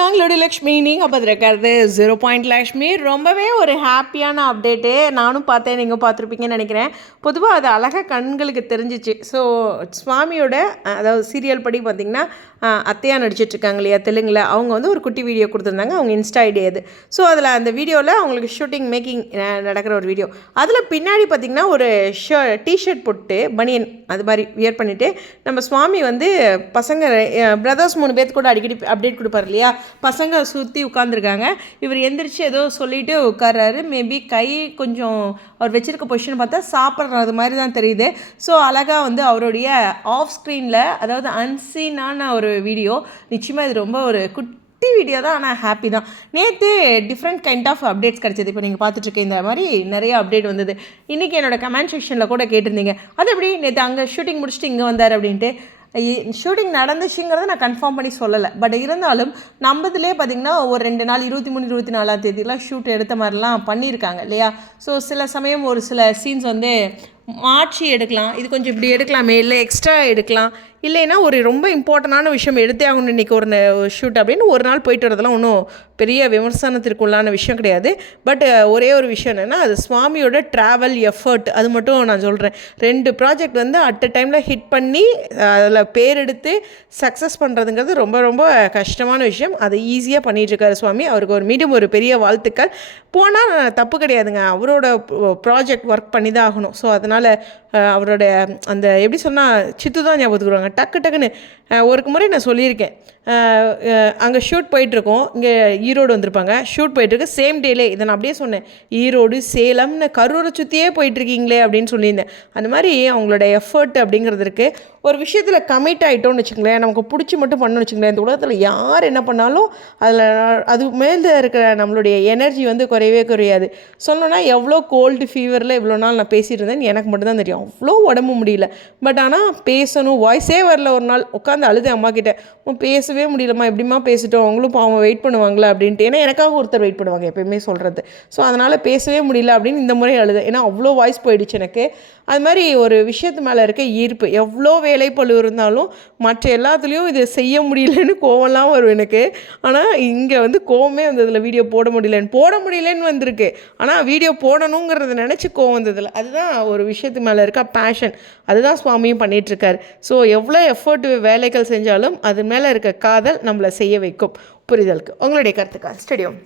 நாங்களோட லக்ஷ்மி நீங்கள் பார்த்துருக்கிறது zero point Lakshmi. ரொம்பவே ஒரு ஹாப்பியான அப்டேட்டு. நானும் பார்த்தேன் நீங்கள் பார்த்துருப்பீங்கன்னு நினைக்கிறேன். பொதுவாக அது அழகாக கண்களுக்கு தெரிஞ்சிச்சு. ஸோ சுவாமியோட அதாவது சீரியல் படி பார்த்திங்கன்னா அத்தையாக நடிச்சிட்ருக்காங்க இல்லையா தெலுங்கில். அவங்க வந்து ஒரு குட்டி வீடியோ கொடுத்துருந்தாங்க. அவங்க இன்ஸ்டா ஐடி அது. ஸோ அதில் அந்த வீடியோவில் அவங்களுக்கு ஷூட்டிங் மேக்கிங் நடக்கிற ஒரு வீடியோ அதில் பின்னாடி பார்த்திங்கன்னா ஒரு ஷ டிஷர்ட் போட்டு பனியன் அது மாதிரி வியர் பண்ணிவிட்டு நம்ம சுவாமி வந்து பசங்க பிரதர்ஸ் மூணு பேர்த்து கூட அடிக்கடி அப்டேட் கொடுப்பார் இல்லையா? பசங்க சுற்றி உட்காந்துருக்காங்க இவர் எந்திரிச்சு ஏதோ சொல்லிட்டு உட்கார்றாரு. மேபி கை கொஞ்சம் அவர் வச்சிருக்க பொசிஷன் பார்த்தா சாப்பிட்றது மாதிரி தான் தெரியுது. ஸோ அழகாக வந்து அவருடைய ஆஃப் ஸ்க்ரீனில் அதாவது அன்சீனான ஒரு வீடியோ நிச்சயமாக இது ரொம்ப ஒரு குட்டி வீடியோ தான் ஆனால் ஹாப்பி தான். நேற்று டிஃப்ரெண்ட் கைண்ட் ஆஃப் அப்டேட்ஸ் கிடச்சிது. இப்போ நீங்கள் பார்த்துட்ருக்க இந்த மாதிரி நிறைய அப்டேட் வந்தது. இன்றைக்கி என்னோட கமெண்ட் செக்ஷனில் கூட கேட்டிருந்தீங்க. அது எப்படி? நேற்று அங்கே ஷூட்டிங் முடிச்சுட்டு இங்கே வந்தார் அப்படின்ட்டு. ஷூட்டிங் நடந்துச்சுங்கிறத நான் கன்ஃபார்ம் பண்ணி சொல்லலை. பட் இருந்தாலும் நம்மதுலேயே பார்த்திங்கன்னா ஒரு ரெண்டு நாள் இருபத்தி மூணு இருபத்தி நாலாம் தேதியெலாம் ஷூட் எடுத்த மாதிரிலாம் பண்ணியிருக்காங்க இல்லையா? ஸோ சில சமயம் ஒரு சில சீன்ஸ் வந்து மாற்றி எடுக்கலாம். இது கொஞ்சம் இப்படி எடுக்கலாமே இல்லை எக்ஸ்ட்ரா எடுக்கலாம். இல்லைன்னா ஒரு ரொம்ப இம்பார்ட்டண்டான விஷயம் எடுத்தே ஆகணும் இன்றைக்கி ஒரு ஷூட் அப்படின்னு ஒரு நாள் போயிட்டு வரதெல்லாம் ஒன்றும் பெரிய விமர்சனத்திற்குள்ளான விஷயம் கிடையாது. பட் ஒரே ஒரு விஷயம் என்னென்னா அது சுவாமியோட ட்ராவல் எஃபர்ட் அது மட்டும் நான் சொல்கிறேன் ரெண்டு ப்ராஜெக்ட் வந்து அட் அ டைமில் ஹிட் பண்ணி அதில் பேர் எடுத்து சக்ஸஸ் பண்ணுறதுங்கிறது ரொம்ப ரொம்ப கஷ்டமான விஷயம். அதை ஈஸியாக பண்ணிகிட்ருக்காரு சுவாமி. அவருக்கு ஒரு மீண்டும் ஒரு பெரிய வாழ்த்துக்கள். போனால் தப்பு கிடையாதுங்க. அவரோட ப்ராஜெக்ட் ஒர்க் பண்ணி தான் ஆகணும். ஸோ அதனால் அவரோட அந்த எப்படி சொன்னால் சித்து தான் ஞாபகத்துக்கு வருவாங்க. டக்கு டக்குன்னு ஒரு முறை நான் சொல்லியிருக்கேன். அங்கே ஷூட் போயிட்டுருக்கோம். இங்கே ஈரோடு வந்திருப்பாங்க. ஷூட் போயிட்டுருக்கு. சேம் டேலே இதை நான் அப்படியே சொன்னேன். ஈரோடு சேலம்னு கரூரை சுற்றியே போயிட்டுருக்கீங்களே அப்படின்னு சொல்லியிருந்தேன். அந்த மாதிரி அவங்களோட எஃபர்ட் அப்படிங்கிறது இருக்குது ஒரு விஷயத்தில் கமிட் ஆகிட்டோம்னு வச்சுங்களேன் நமக்கு பிடிச்சி மட்டும் பண்ணணும்னு வச்சுங்களேன் இந்த உலகத்தில் யார் என்ன பண்ணாலும் அதில் அது மேலே இருக்கிற நம்மளுடைய எனர்ஜி வந்து குறையவே குறையாது. சொல்லணும்னா எவ்வளோ கோல்டு ஃபீவரில் இவ்வளோ நாள் நான் பேசிகிட்டு இருந்தேன்னு எனக்கு மட்டும்தான் தெரியும். அவ்வளோ உடம்பு முடியல. பட் ஆனால் பேசணும். வாய்ஸே வரல ஒரு நாள். உட்காந்து அழுது அம்மா கிட்ட பேசவே முடியலம்மா எப்படிமா பேசிட்டோம்? அவங்களும் பாவம் வெயிட் பண்ணுவாங்களா அப்படின்ட்டு. ஏன்னா எனக்காக ஒருத்தர் வெயிட் பண்ணுவாங்க எப்பயுமே சொல்கிறது ஸோ அதனால் பேசவே முடியல அப்படின்னு இந்த முறை அழுது ஏன்னா அவ்வளோ வாய்ஸ் போயிடுச்சு எனக்கு. அது மாதிரி ஒரு விஷயத்து மேலே இருக்க ஈர்ப்பு. எவ்வளோ வேலைப்பழு இருந்தாலும் மற்ற எல்லாத்துலேயும் இதை செய்ய முடியலன்னு கோவம்லாம் வரும் எனக்கு. ஆனால் இங்கே வந்து கோவமே வந்ததில்ல. வீடியோ போட முடியலன்னு. போட முடியலன்னு வந்திருக்கு. ஆனால் வீடியோ போடணுங்கிறத நினச்சி கோவம் வந்ததில்ல. அதுதான் ஒரு விஷயத்து மேலே இருக்க பேஷன் அதுதான் சுவாமியும் பண்ணிகிட்ருக்கார் ஸோ எவ்வளோ எஃபர்ட் வேலைகள் செஞ்சாலும் அது மேலே இருக்க காதல் நம்மளை செய்ய வைக்கும். புரிதலுக்கு. உங்களுடைய கருத்துக்கா ஸ்டடியம்